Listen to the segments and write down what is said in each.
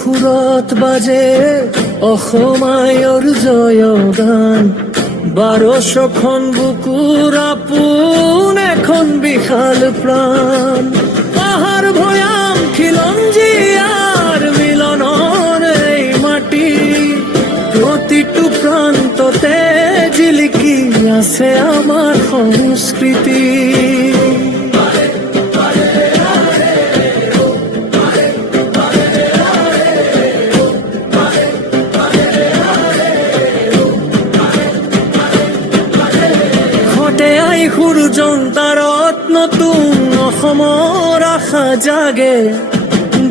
সুৰত বাজে অসমায়ৰ জয়গান 1200খন বুকুৰ আপোন এখন বিশাল প্ৰাণ পাহাৰ ভৈয়াম খিলঞ্জীয়াৰ মিলনৰ এই মাটি প্ৰতিটো প্ৰান্ততে জিলিকি আছে আমাৰ সংস্কৃতি সূৰ্যন্তাৰত নতুন অসমৰ আশা জাগে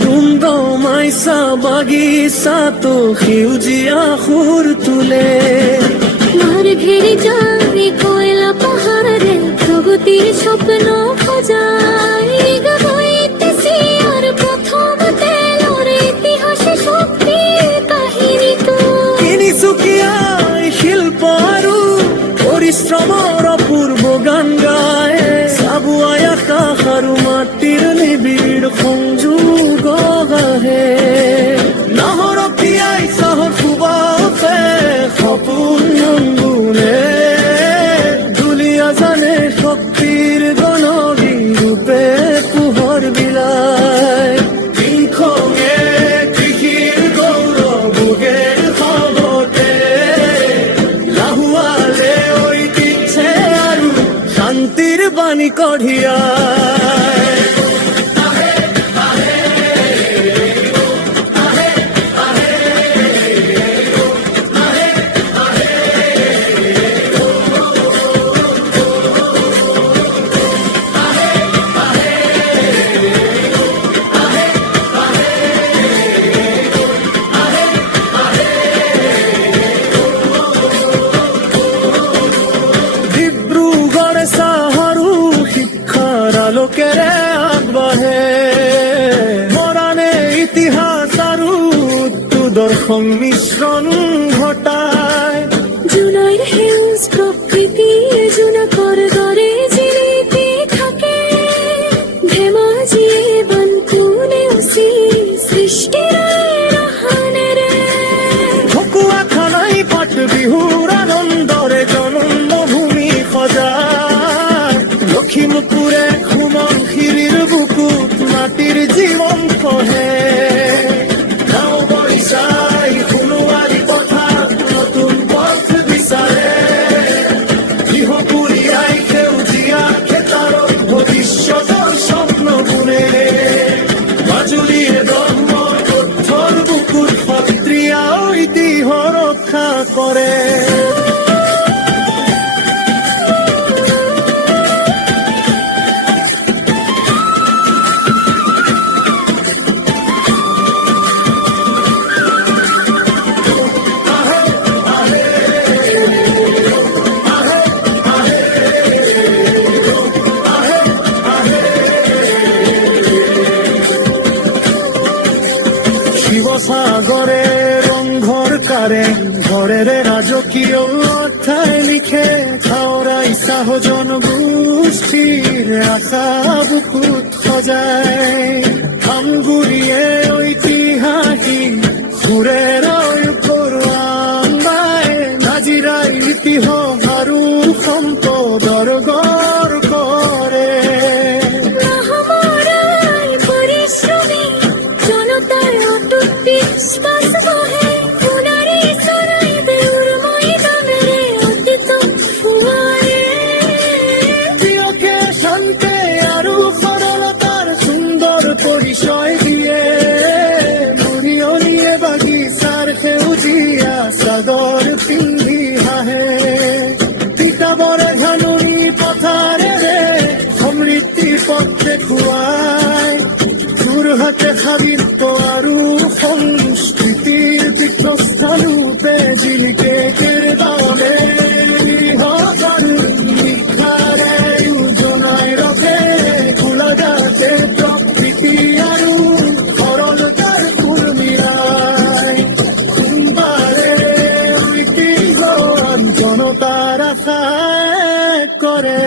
দুমদমাইছা বাগিচাতো সেউজীয়া সুৰ তুলে মাৰ ঘেৰি যায় কয়লা পাহাৰে প্ৰগতিৰ স্বপ্ন সজায় গাইতেছিয়াৰ প্ৰথমতে লৰে ইতিহাসে শক্তিৰ কাহিনীটো তিনিচুকীয়াই শিল্প আৰু পৰিশ্ৰমৰ অপূৰ্ব গান গায় চাবুৱাই আকাশ আৰু মাটিৰ নিবিড় সংযোগ গাহে নাহৰকীয়াই চাহৰ সুবাসে সপোন গুণে ধুলীয়া জানে শক্তিৰ গণবী ৰূপে পোহৰ বিলাই তিনিখনে কৃষিৰ গৌৰৱ ভোগেৰ খবতে লাহুৱালে ঐতিহ্যে আৰু শান্তিৰ বাণী কঢ়িয়াই লোকেৰে আগবাঢ়ে মৰাণে ইতিহাস আৰু দৰ্শন মিশ্ৰণ ঘটায় জুনাইৰ সেউজ প্ৰকৃতি জোনাকৰ দৰে জিলিকি থাকে ধেমাজিয়ে বানকুনে উচি সৃষ্টিৰ ৰহানেৰে ঢকুৱাখানাই পাত বিহুৰ আনন্দৰে জন্মভূমি সজায় লখিমপুৰে খুমংখিৰিৰ বুকুত মাটিৰ জীৱন কঢ়ে গাঁও বৈচাই সোণোৱাৰী পথাৰ নতুন পথ বিচাৰে বিহুপুৰীয়াই সেউজীয়া খেতাৰত ভৱিষ্যতৰ স্বপ্ন বুনে মাজুলীৰ ব্ৰহ্মৰ পথৰ বুকুত সত্ৰীয়া ঐতিহ্য ৰক্ষা কৰে শিৱসাগৰে ৰংঘৰ কাৰেং ঘৰেৰে ৰাজকীয় অধ্যায় লিখে খাওৰাই চাহ জনগোষ্ঠীৰ আশা বুকুত সজায় আমগুৰিয়ে ঐতিহাসিক সুৰেৰৰ পৰুৱান গায় নাজিৰাৰ ইতিহাস আৰু সম্পদৰ গড় কৰে বিশ্বাস বহে সোণাৰী চৰাই দেউৰ মৈদামেৰে অতীত ফুৱাৰে প্ৰিয়কে শান্তি আৰু সৰলতাৰ সুন্দৰ পৰিচয় দিয়ে মুৰিয়নিয়ে বাগিচাৰ সেউজীয়া চাদৰ পিন্ধি হাঁহে তিতাবৰে ধাননি পথাৰেৰে সমৃদ্ধি পথ দেখুৱাই যোৰহাটে সাহিত্য আৰু সংস্কৃতিৰ পীঠস্থান ৰূপে জিলিকে কেৰবালে নিশাৰে জনাই ৰখে গোলাঘাটে প্ৰকৃতি আৰু সৰলতাৰ কুৰ্মিয়াই সোমবাৰে ঐতিহ্য জনতাৰ আশাই কৰে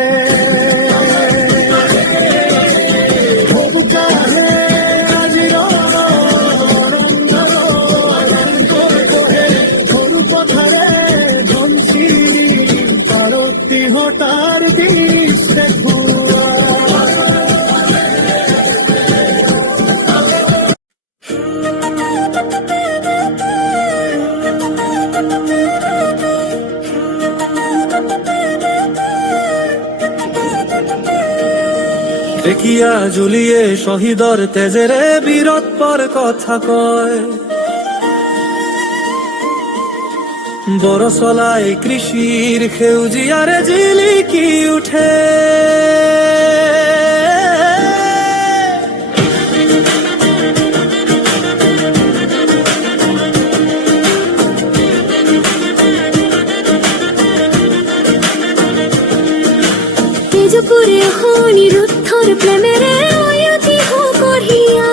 ভারতী হঠার দিশ দেখুয়া দেখিয়া ঝুলিয়ে শহীদর তেজেরে বীরত পর কথা কয় বড় চলাই কৃষির সেউজিয়ারে জিলিকি উঠে তেজপুরে অনিরুদ্ধর প্রেমেরে অয়তিহ করিয়া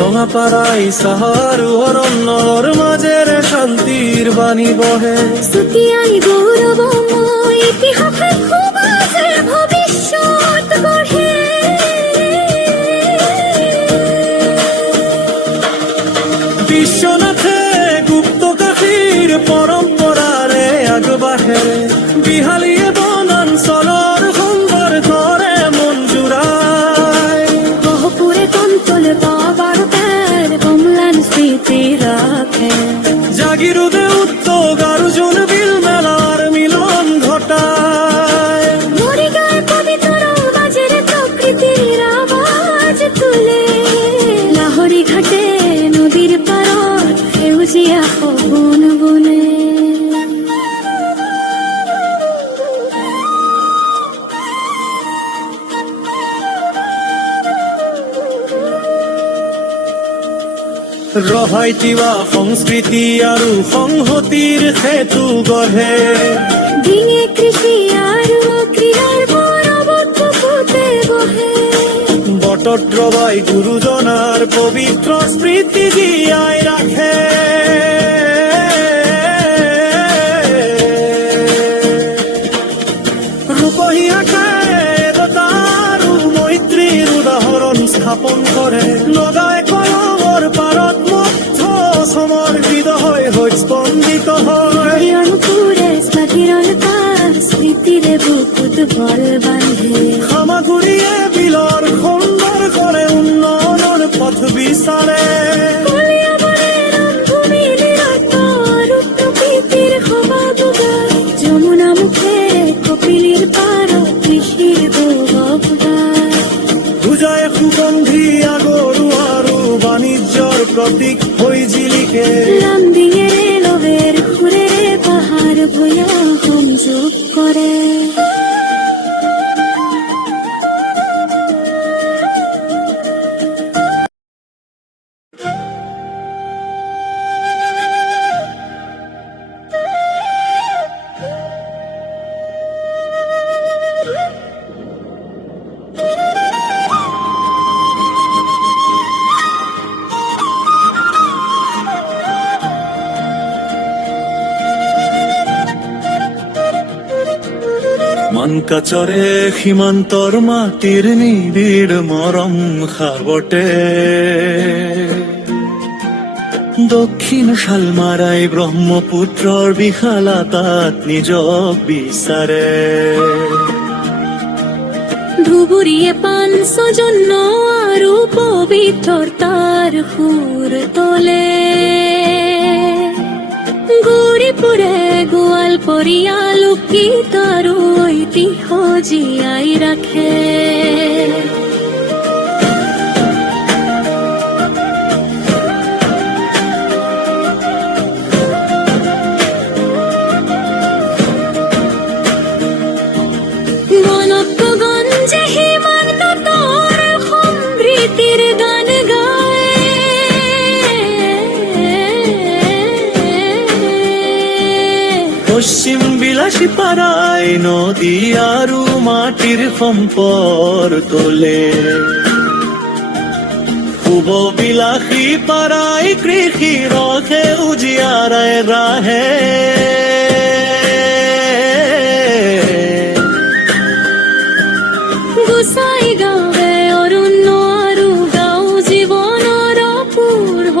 রঙাপাড়াই সাহার অরণ্যর মাঝের শান্তির বাণী বহে সুতিয়াই গৌরবময় ইতিহাসে খুবাজে ভবিষ্যৎ গঢ়ে বিশ্বনাথে গুপ্ত কাশীর পরম্পরারে আগবাঢ়ে বিহালীয়ে বনাঞ্চলৰ সুন্দৰ ধৰে মন জোৰাই গহপুরে কন্তল বাবার প্যার কমলান স্মৃতি রাখে জাগিরোদে উদ্যোগ আৰু জোনবিল মেলাৰ মিলন ঘটায় মরিগাঁর পবিত্র বাজের প্রকৃতির আওয়াজ তুলে লাহরি ঘাটে নদীর পার সেউজিয়া বন বনে ৰহাই তিৱা সংস্কৃতি আৰু সংহতিৰ সেতু গঢ়ে ডিঙে কৃষি আৰু ক্ৰীড়াৰ পৰৱত ফুটে বহে বটদ্ৰৱাই গুৰুজনাৰ পবিত্ৰ স্মৃতি জীয়াই ৰাখে ৰূপহী আশাই একতা আৰু মৈত্ৰীৰ উদাহৰণ স্থাপন কৰে লগাই কলমৰ পাৰত মুগ্ধ অসমৰ হৃদয় হৈ স্পন্দিত হয় অনুপুরে স্বাধীন তার স্মৃতিরে বুকুত বল বাঁধে সামাগুৰিয়ে বিলৰ সুন্দৰ কৰে উন্নয়নৰ পথ বিচাৰে কলিয়াবরে রণভূমি নিরন্তর প্রকৃতির হবা দুগার যমুনা মুখে কপিলীর পার কৃষির গৌরব গায় পূজায় সুগন্ধি আগৰু আৰু বাণিজ্যৰ প্ৰতীক হৈ জিলিকে লামডিঙে লবের খুরে পাহাড় ভূয়া সংযোগ করে মানকাচৰে সীমান্তৰ মাটিৰ নিবিড় মৰম সাৱটে দক্ষিণ শালমাৰাই ব্ৰহ্মপুত্ৰৰ বিশালতাত নিজক বিচাৰে ধুবুরিয়ে 500 জন্য আৰু পবিত্রতার সুর তোলে গৌরীপুরে গোৱালপৰীয়া লোকগীত আৰু ঐতিহ্য জীয়াই ৰাখে গণকগঞ্জে সীমান্ততৰ সমৃদ্ধিৰ গান গায় পশ্চিম বিলাসী পাৰাই নদী আৰু মাটিৰ সম্পৰ তোলে পূব বিলাসী পাৰাই কৃষি ৰখে উজিয়াৰাই ৰাহে গোসাই গাঁৱে অৰণ্য আৰু গাঁও জীৱনৰ অপূৰ্ব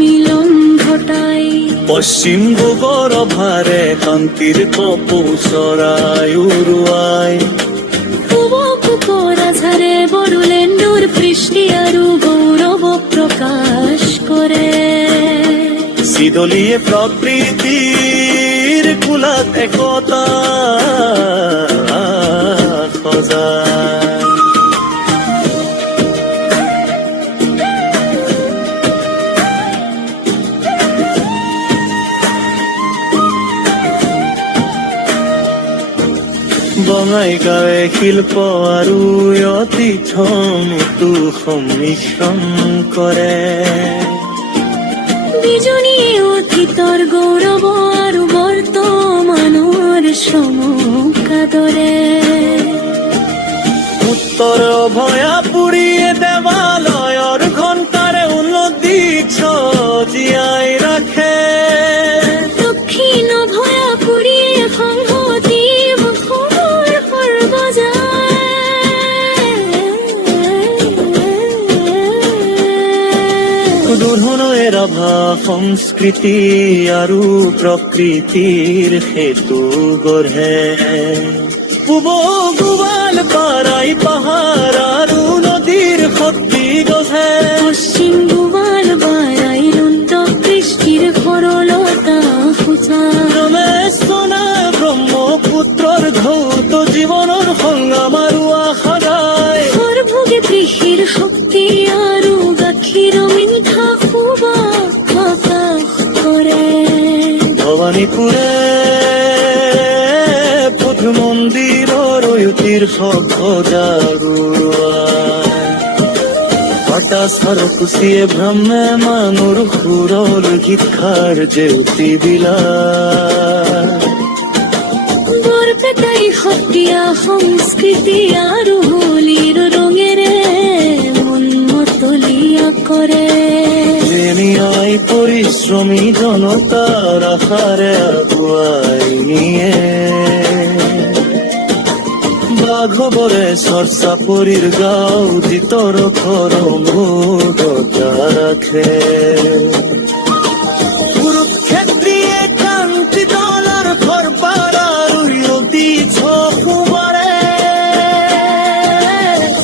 মিলন ঘটাই পশ্চিম গোবৰ ভাৰে কান্তিৰ কপৌ চৰাই উৰুৱাই পুৱকো কৰা ঝাৰে বড়োলেণ্ডৰ সৃষ্টি আৰু গৌৰৱ প্ৰকাশ কৰে চিদলিয়ে প্ৰকৃতিৰ কোলাত একতা সজায় বঙাইগাঁৱে শিল্প আৰু অতিথমটো সমিশ্ৰণ কৰে বিজনীয়ে অতীতৰ গৌৰৱ আৰু বৰ্তমানৰ চমকাদৰে উত্তৰ ভয়াপুৰীয়ে দেৱালয়ৰ ঘণ্টাৰে উন্নতিক জীয়াই ৰাখে দক্ষিণ ভয়াপুৰীয়ে সংহতি দুধনৈ ৰাভা সংস্কৃতি আৰু প্ৰকৃতিৰ সেতু গঢ়ে পূব গোৱালপাৰাই পাহাৰ আৰু নদীৰ শক্তি গঢ়ে পশ্চিম গোৱালপাৰাই ৰুণ্ড কৃষ্টিৰ সৰলতা সূচায় ৰমেশনা ব্ৰহ্মপুত্ৰৰ ধৌত জীৱনৰ সংগ্ৰাম আৰু আশা গায় সৰভোগে কৃষিৰ শক্তি আৰু গাখীৰ মিঠা প্ৰকাশ কৰে ভৱানীপুৰে পথ মন্দিৰৰ অয়োধ্যৰ সভ্যতা সৰকুচিয়ে ব্ৰহ্মে মানুৰ সুৰৰ গীতষাৰ জেউতি বিলায় বৰপেটাই সত্ৰীয়া সংস্কৃতি আৰু হোলীৰ ৰঙেৰে মন মতলীয়া কৰে ন্যায় পৰিশ্ৰমী জনতাৰ আশাৰে আগুৱাই নিয়ে বাঘবৰে চৰ্চা পৰিৰ গাঁও জিতৰ ঘৰমুদতা ৰাখে কুৰুক্ষেত্ৰীয়ে কান্তি দলৰ ঘৰ পাৰাৰ অতি চকুমাৰে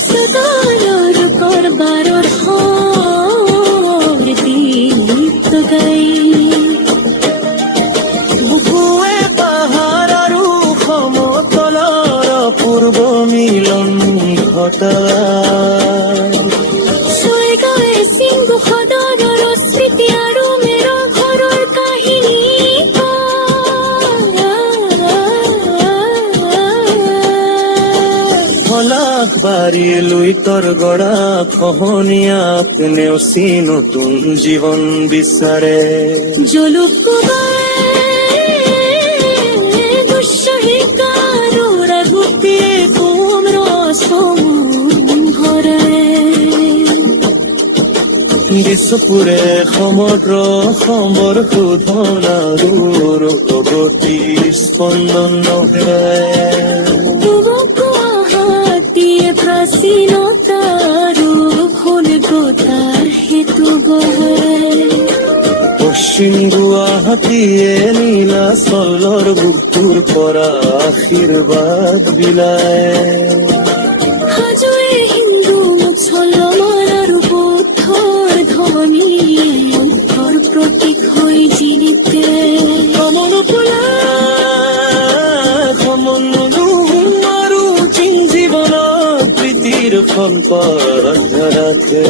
সদালৰ কৰবাৰৰ গীত গাই বুকুৱে পাহাৰ আৰু সমতলৰ পূৰ্ব মিলন ঘটায় ছয়গাঁৱে সিংহ সদনৰ স্মৃতি আৰু মেৰ ঘৰৰ কাহিনী বাৰী লুইতৰ গৰা খহনীয়া নেওচি নতুন জীৱন বিচাৰে জলুকুবাই দুঃসাহিকা আৰু ৰাগুপিয়ে কোমল ভৰে দিছপুৰে সমগ্ৰ সমৰ শোধন আৰু ৰূপৱতী স্পন্দন প্ৰাচীনতা আৰু ভুলতাৰ হেতু গঢ়ে পশ্চিম গুৱাহাটীয়ে নীলাচলৰ বুকুৰ পৰা আশীৰ্বাদ বিলায় হাজোৱে হিন্দু মুছলমান আৰু বৌদ্ধৰ ধনী ঐক্যৰ প্ৰতীক হৈ জিলিকে আৰু চিন জীৱনত প্ৰীতিৰ সম্পদ ৰাখে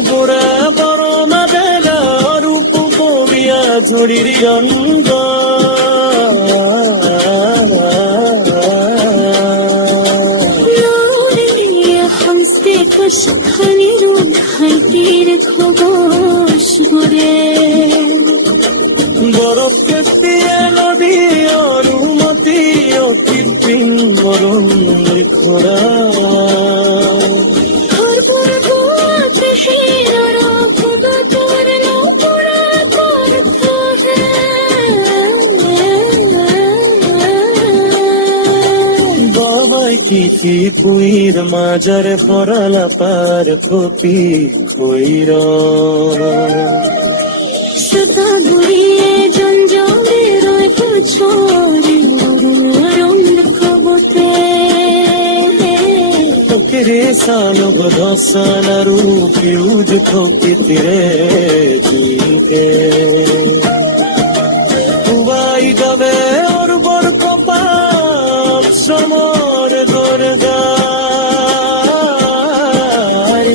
বুঢ়া বৰমা বেলা ৰূপ কবিয়া ঝুৰিৰ ৰংগ সংস্কৃতিৰ ঘাইটিৰ খবস বোৰে বৰফ কেতিয়া নদী অনুমতি অকৃত্ৰিম মৰম খোৰা তিথি পুইৰ মাজেৰে ভৰালা পাৰ প্ৰতি কৈৰ সুতা ঘুরিয়ে জঞ্জলে রয় পুছরে রং খবতে পকেৰে চালক ধচান আৰু সেউজ প্ৰকৃতিৰে জুইকে পুৱাই গাবে অৰ্বৰ কপাল শ্ৰমৰ দৰগাৰ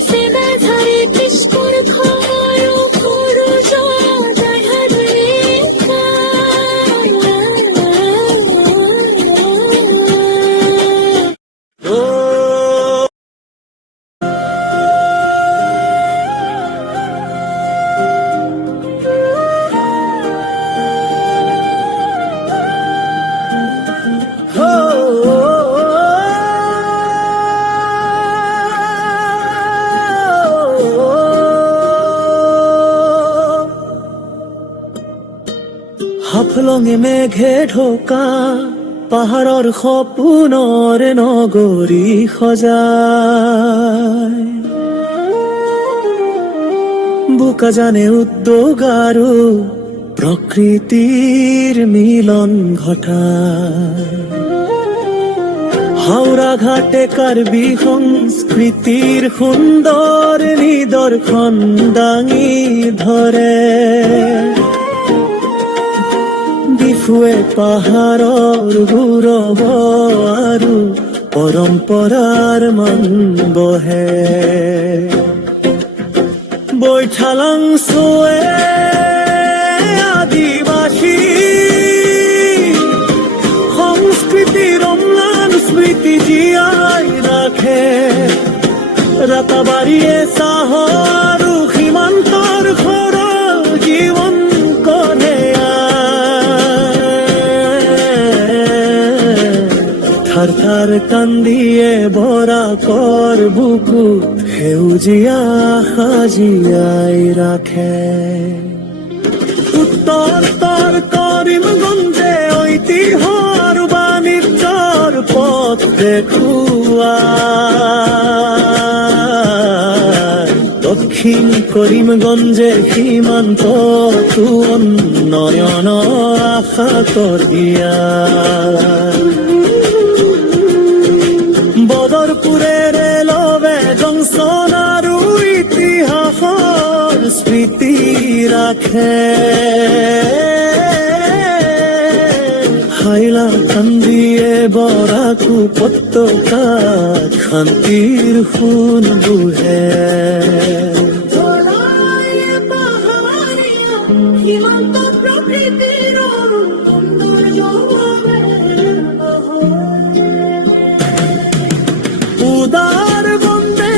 সেবা ধারে কৃষ্ণর ঘর পুরো জাহারে ও হাফলঙে মেঘে ঢোকা পাহাৰৰ সপোনৰ নগৰী সজায় বোকা জানে উদ্যোগ আৰু প্ৰকৃতিৰ মিলন ঘটায় হাওৰা ঘাটে কাৰ্বি সংস্কৃতিৰ সুন্দৰ নিদৰ্শন দাঙি ধৰে ডিফুৱে পাহাৰৰ গৌৰৱ আৰু পৰম্পৰাৰ মান বহে বৈঠালাংছুৱে আদিবাসী সংস্কৃতিৰ অম্লান স্মৃতি জীয়াই ৰাখে ৰাতাবাৰীয়ে চাহ আৰু সীমান্তৰ সৰল জীৱন কৰে থাৰ থাৰ কান্দিয়ে বৰাকৰ বুকুত সেউজীয়া সাজিয়াই ৰাখে উত্তৰ কৰিমগঞ্জে ঐতিহ্য আৰু বাণিজ্যৰ পথ দেখুৱাই দক্ষিণ কৰিমগঞ্জে সীমান্তটো উন্নয়নৰ আশা কঢ়িয়াই বদৰপুৰে ৰেলৱে জংচন আৰু ইতিহাসৰ স্মৃতি ৰাখে হাইলাকান্দিয়ে বৰাক উপত্যকাত শান্তিৰ সোণ বুহে উদাৰ বন্দে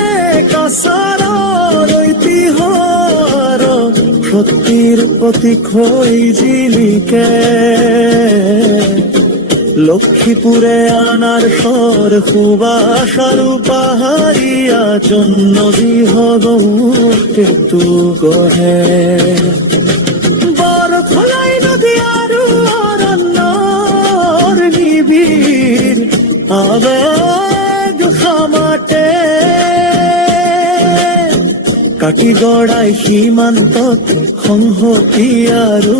কাছাৰৰ ঐতিহ্যৰ শক্তিৰ প্ৰতীক হৈ জিলিকে লক্ষীপুৰে আনাৰসৰ সুবাস আৰু পাহাৰীয়া নদী হগটো গঢ়ে বৰফলাই নদী আৰু অৰণ্যৰ নিবিড় আবেগ সমাতে কাটি গড়াই সীমান্তত সংহতি আৰু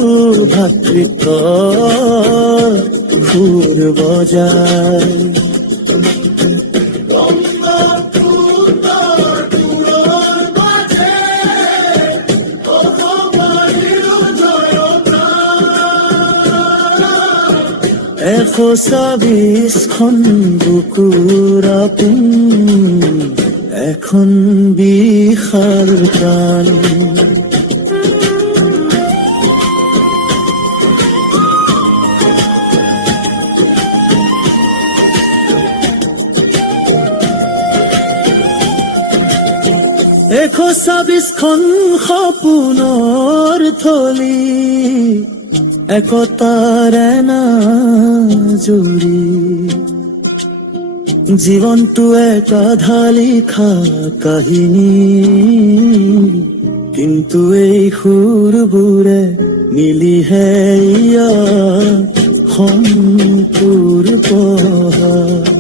ভাতৃত্ব সুৰ বজায় এশ ২৬খন বুকুৰ আপোন এখন বিশাল প্ৰাণ এশ ২৬খন সপোনৰ থলী একতাৰ এনাজৰী জীৱনটো এটা লিখা কাহিনী কিন্তু এই সুৰবোৰে মিলিহে ইয়াত সন্তুৰ পঢ়া